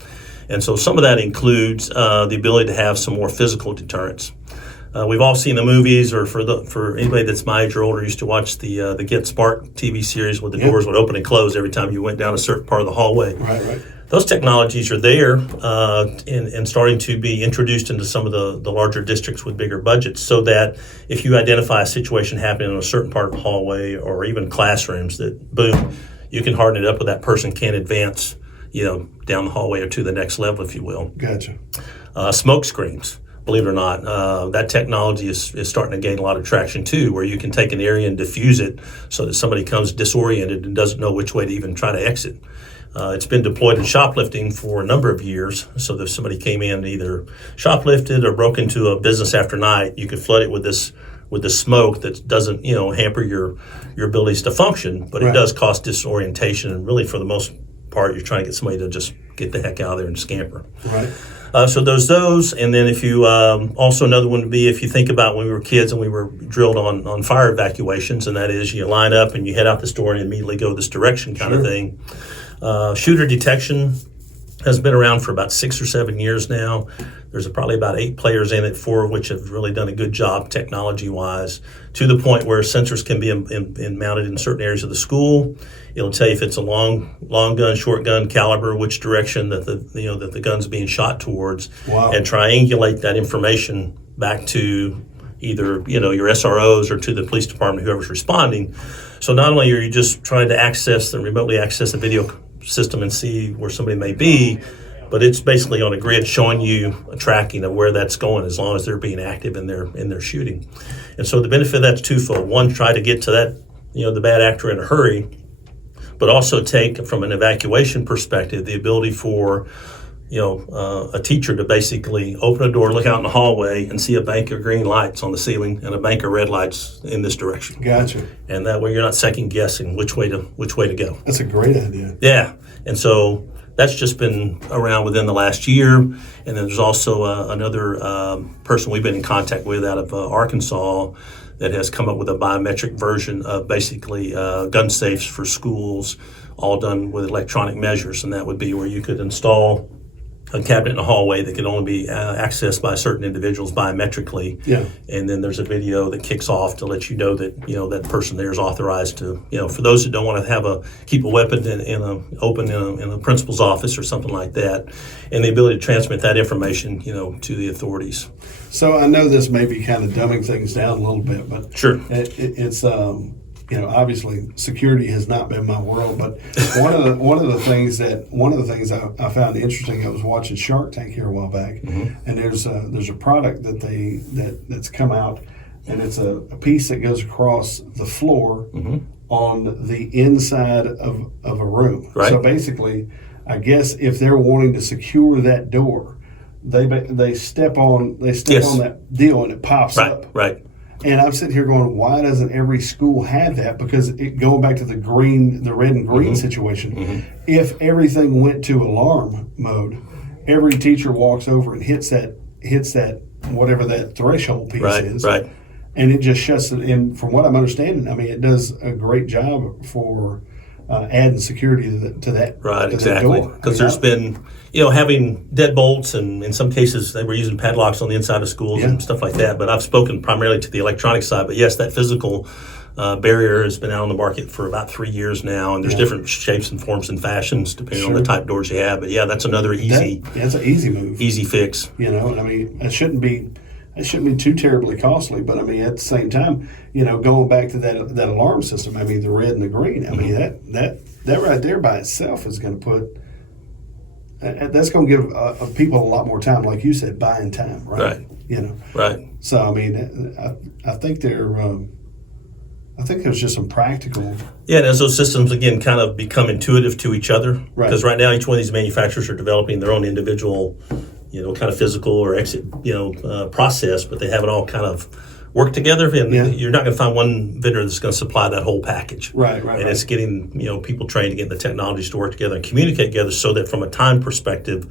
And so some of that includes the ability to have some more physical deterrence. We've all seen the movies, or for anybody that's my age or older, used to watch the Get Spark TV series where the doors would open and close every time you went down a certain part of the hallway. Right. Those technologies are there and starting to be introduced into some of the larger districts with bigger budgets, so that if you identify a situation happening in a certain part of the hallway or even classrooms, that boom, you can harden it up where that person can't advance, down the hallway or to the next level, if you will. Gotcha. Smoke screens. Believe it or not, that technology is starting to gain a lot of traction too, where you can take an area and diffuse it so that somebody comes disoriented and doesn't know which way to even try to exit. It's been deployed in shoplifting for a number of years, so that if somebody came in and either shoplifted or broke into a business after night, you could flood it with this smoke that doesn't hamper your abilities to function, but it does cause disorientation, and really for the most part you're trying to get somebody to just get the heck out of there and scamper. Right. So there's those, and then if you also another one would be if you think about when we were kids and we were drilled on fire evacuations, and that is you line up and you head out this door and immediately go this direction kind of thing. Shooter detection has been around for about 6 or 7 years now. There's probably about 8 players in it, 4 of which have really done a good job technology-wise, to the point where sensors can be mounted in certain areas of the school. It'll tell you if it's a long gun, short gun, caliber, which direction that the gun's being shot towards, and triangulate that information back to either your SROs or to the police department, whoever's responding. So not only are you just trying to remotely access the video system and see where somebody may be, but it's basically on a grid showing you a tracking of where that's going, as long as they're being active in their shooting. And so the benefit of that's twofold. One, try to get to that the bad actor in a hurry, but also take, from an evacuation perspective, the ability for a teacher to basically open a door, look out in the hallway, and see a bank of green lights on the ceiling and a bank of red lights in this direction. Gotcha. And that way you're not second guessing which way to go. That's a great idea. Yeah. And so that's just been around within the last year. And then there's also another person we've been in contact with out of Arkansas that has come up with a biometric version of basically gun safes for schools, all done with electronic measures. And that would be where you could install a cabinet in a hallway that can only be accessed by certain individuals biometrically. Yeah. And then there's a video that kicks off to let you know that that person there is authorized to, for those that don't want to keep a weapon in a principal's office or something like that, and the ability to transmit that information to the authorities. So I know this may be kind of dumbing things down a little bit, but sure, it's obviously security has not been my world, but one of the things I found interesting. I was watching Shark Tank here a while back, and there's a product that's come out, and it's a piece that goes across the floor on the inside of a room. Right. So basically, I guess if they're wanting to secure that door, they step on that deal and it pops up. Right. And I'm sitting here going, why doesn't every school have that? Because going back to the red and green situation, if everything went to alarm mode, every teacher walks over and hits that whatever that threshold piece is. Right. And it just shuts it in. From what I'm understanding, it does a great job for adding security to that. Right, exactly. Because there's been, having deadbolts, and in some cases they were using padlocks on the inside of schools and stuff like that. But I've spoken primarily to the electronic side. But yes, that physical barrier has been out on the market for about 3 years now, and there's different shapes and forms and fashions depending on the type of doors you have. But yeah, that's another easy. That's an easy move. Easy fix. It shouldn't be too terribly costly, but at the same time, going back to that alarm system, the red and the green, that right there by itself is going to put, that's going to give people a lot more time, like you said, buying time, right? Right. Right. So I think I think there's just some practical. Yeah, and as those systems, again, kind of become intuitive to each other, because right now each one of these manufacturers are developing their own individual, kind of physical or exit, process, but they have it all kind of work together, and you're not going to find one vendor that's going to supply that whole package. Right. It's getting, people trained to get the technologies to work together and communicate together, so that from a time perspective,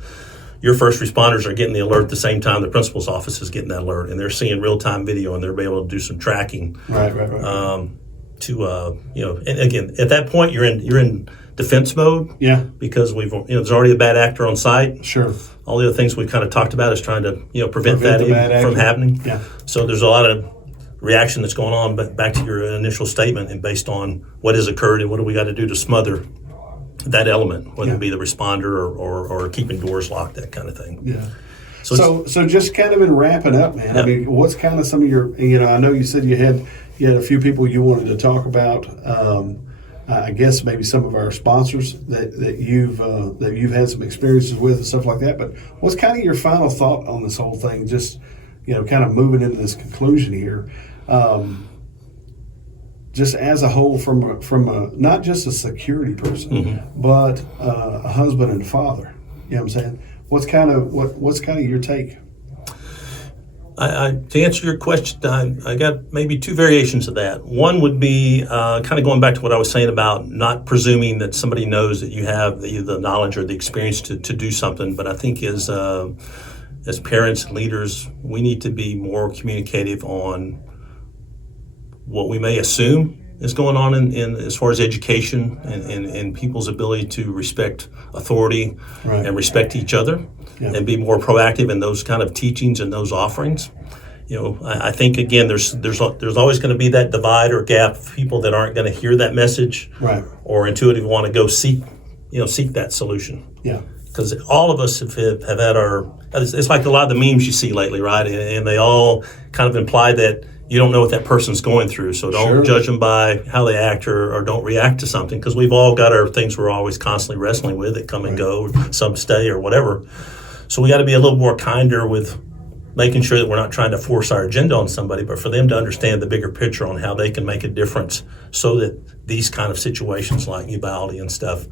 your first responders are getting the alert at the same time the principal's office is getting that alert, and they're seeing real-time video, and they're able to do some tracking. Right. And again, at that point, you're in defense mode. Yeah. Because there's already a bad actor on site. Sure. All the other things we've kind of talked about is trying to, prevent that from happening. Yeah. So there's a lot of reaction that's going on, but back to your initial statement, and based on what has occurred and what do we got to do to smother that element, whether it be the responder or keeping doors locked, that kind of thing. Yeah. So just kind of in wrapping up, man. I mean, what's kind of some of your, I know you said you had a few people you wanted to talk about. I guess maybe some of our sponsors that you've had some experiences with and stuff like that. But what's kind of your final thought on this whole thing? Just kind of moving into this conclusion here. Just as a whole, from a not just a security person, but a husband and father. You know what I'm saying? What's kind of your take? To answer your question, I got maybe two variations of that. One would be kind of going back to what I was saying about not presuming that somebody knows that you have the knowledge or the experience to do something. But I think as parents and leaders, we need to be more communicative on what we may assume is going on in as far as education and people's ability to respect authority and respect each other, and be more proactive in those kind of teachings and those offerings. I think again, there's always going to be that divide or gap of people that aren't going to hear that message, or intuitively want to go seek that solution. Yeah. Because all of us have had it's like a lot of the memes you see lately, right? And they all kind of imply that you don't know what that person's going through, so don't judge them by how they act or don't react to something, because we've all got our things we're always constantly wrestling with that come and go, some stay or whatever. So we got to be a little more kinder with making sure that we're not trying to force our agenda on somebody, but for them to understand the bigger picture on how they can make a difference, so that these kind of situations like Uvalde and stuff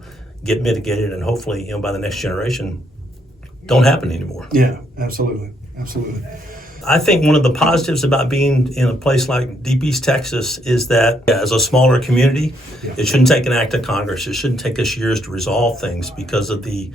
get mitigated, and hopefully, by the next generation, don't happen anymore. Yeah, absolutely. I think one of the positives about being in a place like Deep East Texas is that as a smaller community, it shouldn't take an act of Congress. It shouldn't take us years to resolve things because of the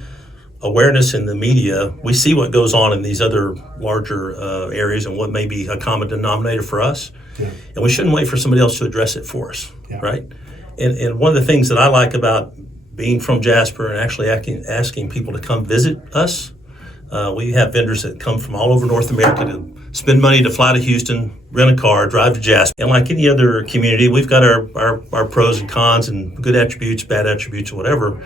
awareness in the media. We see what goes on in these other larger areas and what may be a common denominator for us. Yeah. And we shouldn't wait for somebody else to address it for us, right? And one of the things that I like about being from Jasper and actually asking people to come visit us, we have vendors that come from all over North America to spend money to fly to Houston, rent a car, drive to Jasper. And like any other community, we've got our pros and cons and good attributes, bad attributes, or whatever.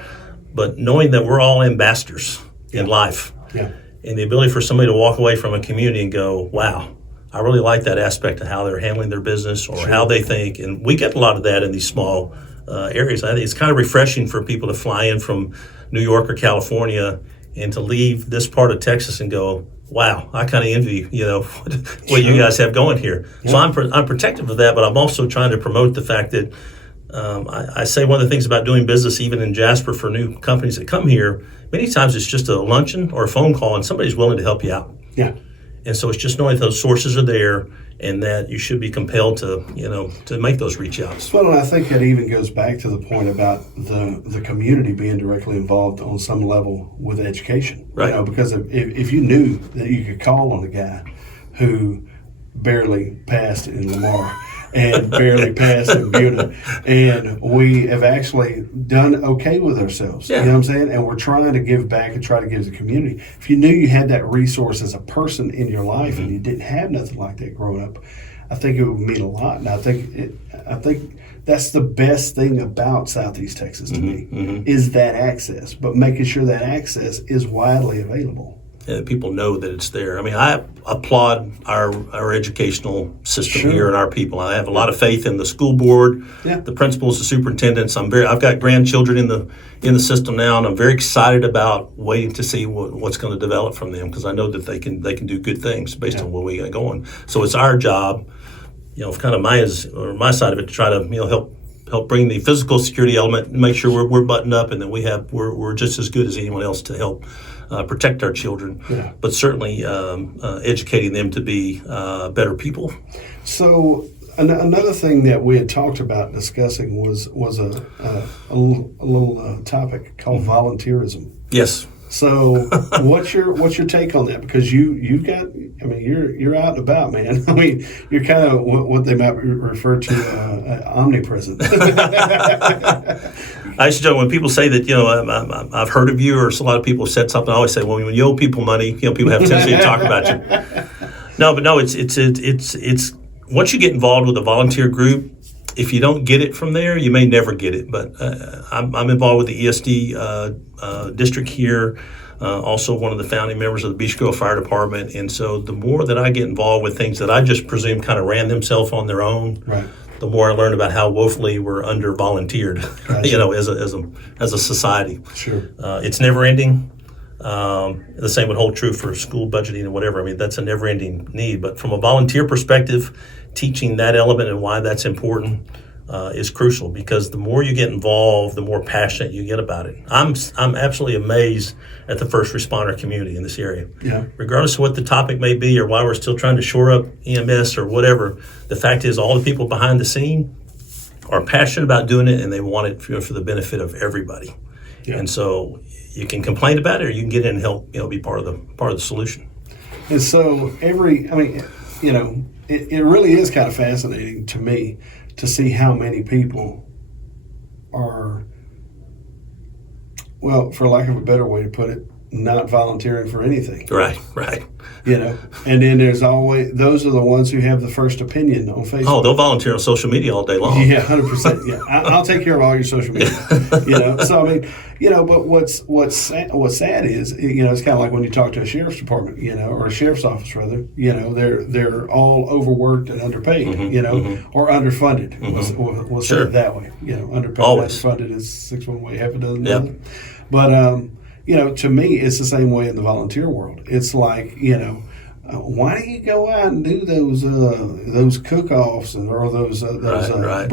But knowing that we're all ambassadors in life, and the ability for somebody to walk away from a community and go, wow, I really like that aspect of how they're handling their business or how they think. And we get a lot of that in these small areas. I think it's kind of refreshing for people to fly in from New York or California and to leave this part of Texas and go, wow, I kind of envy, what you guys have going here. Yeah. So I'm protective of that, but I'm also trying to promote the fact that I say one of the things about doing business, even in Jasper, for new companies that come here, many times it's just a luncheon or a phone call and somebody's willing to help you out. Yeah. And so it's just knowing that those sources are there and that you should be compelled to, to make those reach outs. Well, and I think that even goes back to the point about the community being directly involved on some level with education. Right. Because if you knew that you could call on a guy who barely passed in Lamar and barely passed in Buda, and we have actually done okay with ourselves. Yeah. You know what I'm saying? And we're trying to give back and try to give the community. If you knew you had that resource as a person in your life and you didn't have nothing like that growing up, I think it would mean a lot. And I think that's the best thing about Southeast Texas to me, is that access, but making sure that access is widely available. And people know that it's there. I mean, I applaud our educational system here and our people. I have a lot of faith in the school board, the principals, the superintendents. I've got grandchildren in the system now, and I'm very excited about waiting to see what's going to develop from them, because I know that they can do good things based on what we got going. So it's our job kind of my side of it to try to help bring the physical security element and make sure we're buttoned up and that we're just as good as anyone else to help protect our children. Yeah. But certainly educating them to be better people. So another thing that we had talked about discussing was a little topic called volunteerism. Yes. So what's your take on that? Because you've got, I mean, you're out and about, man. I mean, you're kind of what they might refer to omnipresent. I used to joke when people say that, I've heard of you, or a lot of people said something. I always say, well, when you owe people money, people have a tendency to talk about you. No, it's once you get involved with a volunteer group, if you don't get it from there, you may never get it. But I'm involved with the ESD district here, also one of the founding members of the Beach Grove Fire Department. And so the more that I get involved with things that I just presume kind of ran themselves on their own, right, the more I learn about how woefully we're under volunteered, gotcha. as a society. Sure. It's never ending. The same would hold true for school budgeting and whatever. I mean, that's a never ending need. But from a volunteer perspective, teaching that element and why that's important is crucial, because the more you get involved, the more passionate you get about it. I'm absolutely amazed at the first responder community in this area. Yeah. Regardless of what the topic may be or why we're still trying to shore up EMS or whatever, the fact is all the people behind the scene are passionate about doing it, and they want it for the benefit of everybody. Yeah. And so you can complain about it, or you can get in and help, be part of the solution. And so it really is kind of fascinating to me to see how many people are, well, for lack of a better way to put it, not volunteering for anything. Right. And then there's always, those are the ones who have the first opinion on Facebook. Oh, they'll volunteer on social media all day long. Yeah, 100%. Yeah, I'll take care of all your social media. So I mean, but what's sad is, it's kind of like when you talk to a sheriff's department, or a sheriff's office rather, they're all overworked and underpaid, or underfunded. We'll say Sure. it that way. Underpaid, Always. underfunded is 6 one way, half a dozen. Yep. Dozen. But to me, it's the same way in the volunteer world. It's like, why do you go out and do those cook-offs or those right.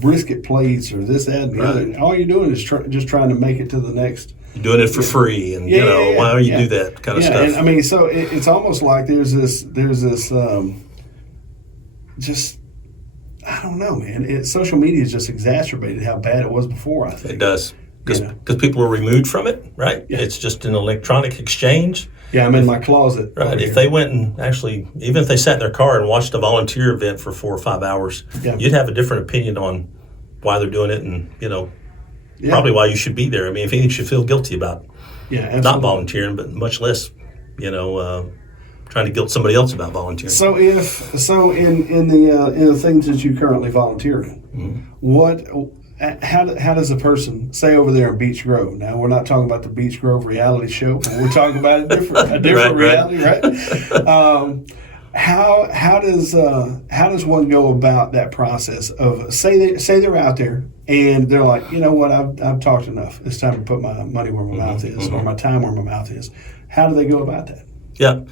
Brisket plates or this, that, and the other? All you're doing is just trying to make it to the next. You're doing it for free, and why do you do that kind of stuff? And I mean, so it's almost like there's this just, I don't know, man. Social media has just exacerbated how bad it was before, I think. It does. Because people are removed from it, right? Yeah. It's just an electronic exchange. Yeah, I'm in my closet. Right. If they went and actually, even if they sat in their car and watched a volunteer event for 4 or 5 hours, you'd have a different opinion on why they're doing it, and probably why you should be there. I mean, if anything, you should feel guilty about not volunteering, but much less, trying to guilt somebody else about volunteering. So in the things that you currently volunteer in, how does a person, say over there in Beach Grove? Now, we're not talking about the Beach Grove reality show. We're talking about a different reality, right? How does one go about that process of say they're out there and they're like, you know what, I've talked enough. It's time to put my money where my mouth is, or my time where my mouth is. How do they go about that? Yeah.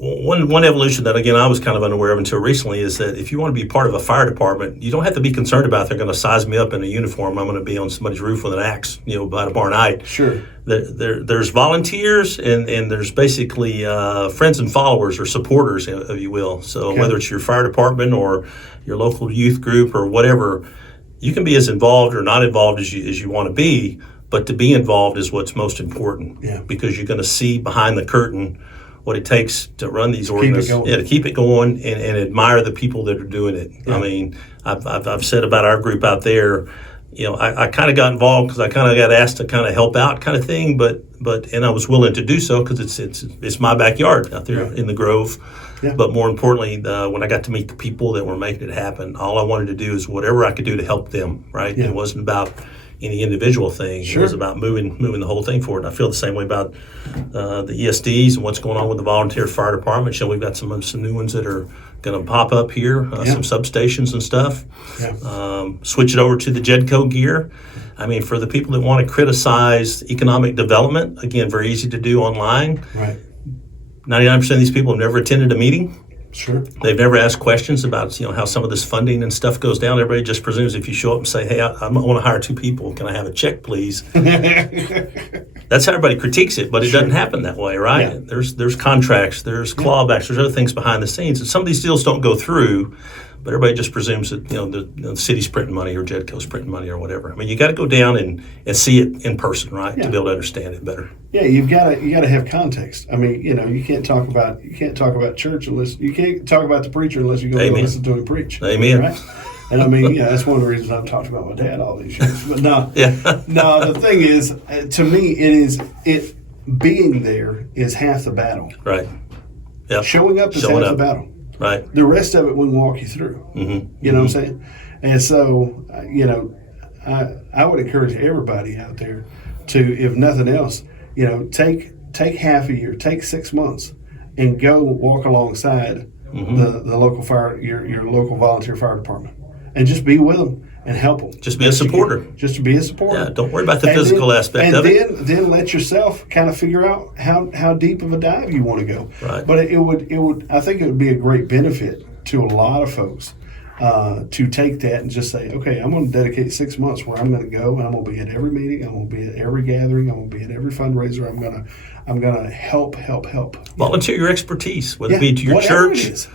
One evolution that, again, I was kind of unaware of until recently is that if you want to be part of a fire department, you don't have to be concerned about they're going to size me up in a uniform. I'm going to be on somebody's roof with an axe, by tomorrow night. Sure. There's volunteers and there's basically friends and followers or supporters, if you will. So whether it's your fire department or your local youth group or whatever, you can be as involved or not involved as you want to be, but to be involved is what's most important. Yeah. Because you're going to see behind the curtain what it takes to run these organizations, to keep it going, and admire the people that are doing it. Yeah. I mean, I've said about our group out there, I kind of got involved because I kind of got asked to kind of help out, kind of thing, but I was willing to do so because it's my backyard out there in the Grove. Yeah. But more importantly, when I got to meet the people that were making it happen, all I wanted to do is whatever I could do to help them. Right? Yeah. It wasn't about any individual thing. Sure. It was about moving the whole thing forward. And I feel the same way about the ESDs and what's going on with the volunteer fire department. We've got some new ones that are going to pop up here, some substations and stuff. Yeah. Switch it over to the JEDCO gear. I mean, for the people that want to criticize economic development, again, very easy to do online. Right. 99% of these people have never attended a meeting. Sure. They've never asked questions about how some of this funding and stuff goes down. Everybody just presumes if you show up and say, "Hey, I want to hire 2 people. Can I have a check, please?" That's how everybody critiques it, but it doesn't happen that way, right? Yeah. There's contracts, there's clawbacks, there's other things behind the scenes, and some of these deals don't go through. But everybody just presumes that the city's printing money or Jedco's printing money or whatever. I mean, you got to go down and see it in person, right, to be able to understand it better. Yeah, you got to have context. I mean, you can't talk about church unless you can't talk about the preacher unless you go listen to him preach. Amen. Right? And I mean, that's one of the reasons I've talked about my dad all these years. But no, the thing is, to me, being there is half the battle. Right. Yeah. Showing up is half the battle. Right. The rest of it we can walk you through. Mm-hmm. You know what I'm saying? And so, I would encourage everybody out there to, if nothing else, take half a year, take 6 months, and go walk alongside the local your local volunteer fire department, and just be with them and help them. Just be a supporter. Just to be a supporter. Yeah. Don't worry about the physical aspect of it. And then let yourself kind of figure out how deep of a dive you want to go. Right. But it would I think it would be a great benefit to a lot of folks to take that and just say, okay, I'm going to dedicate 6 months where I'm going to go and I'm going to be at every meeting, I'm going to be at every gathering, I'm going to be at every fundraiser, I'm going to help. Volunteer your expertise, whether it be to your whatever church,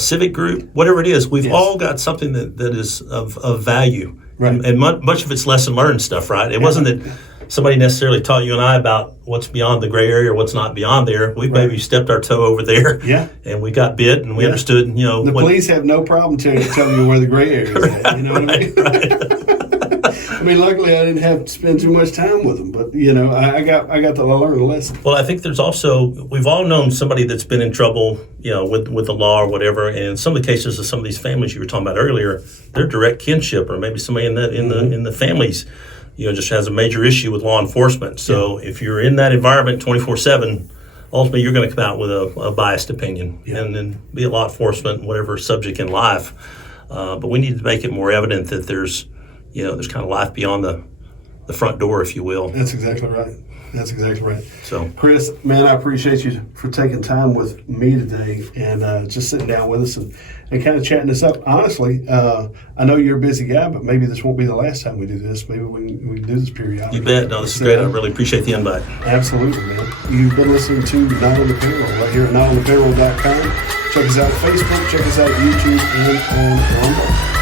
civic group, whatever it is. We've all got something that is of value. Right. And much of it's lesson learned stuff, right? It wasn't that somebody necessarily taught you and I about what's beyond the gray area or what's not beyond there. We maybe stepped our toe over there, and we got bit, and we understood. The police have no problem telling you where the gray area is at. You know what I mean? Right. I mean, luckily I didn't have to spend too much time with them, but I got to learn a lesson. Well, I think there's also, we've all known somebody that's been in trouble, with the law or whatever. And in some of the cases of some of these families you were talking about earlier, they're direct kinship, or maybe somebody in the families, just has a major issue with law enforcement. So if you're in that environment 24/7, ultimately you're going to come out with a biased opinion, and then be a law enforcement, whatever subject in life. But we need to make it more evident that there's kind of life beyond the front door, if you will. That's exactly right. So, Chris, man, I appreciate you for taking time with me today and just sitting down with us and kind of chatting this up. Honestly, I know you're a busy guy, but maybe this won't be the last time we do this. Maybe we can do this periodically. You bet. No, this is great. I really appreciate the invite. Absolutely, man. You've been listening to Not on the Payroll right here at notonthepayroll.com. Check us out on Facebook. Check us out on YouTube and on Rumble.